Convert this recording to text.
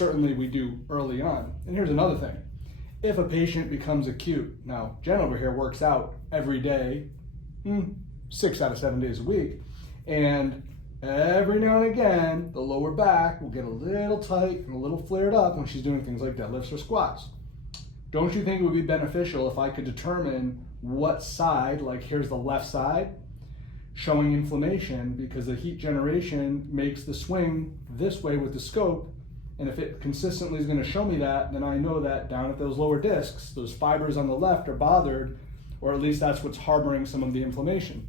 certainly we do early on. And here's another thing. If a patient becomes acute, now Jen over here works out every day, 6 out of 7 days a week, and every now and again, the lower back will get a little tight and a little flared up when she's doing things like deadlifts or squats. Don't you think it would be beneficial if I could determine what side, like here's the left side, showing inflammation, because the heat generation makes the swing this way with the scope, and if it consistently is going to show me that, then I know that down at those lower discs, those fibers on the left are bothered, or at least that's what's harboring some of the inflammation.